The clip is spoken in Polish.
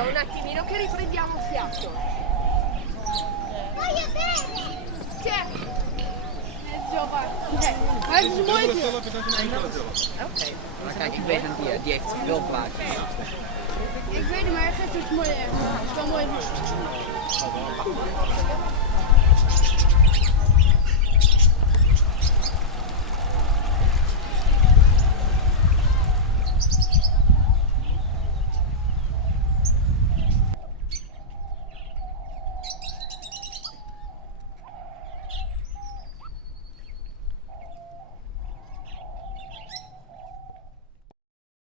Allora, un attimino che riprendiamo fiato. Voglio bene! C'è. Het is mooi. Oké. Kijk, ik weet het, die heeft veel plaatjes. Ik weet het, maar hij geeft het mooi. Het is wel mooi.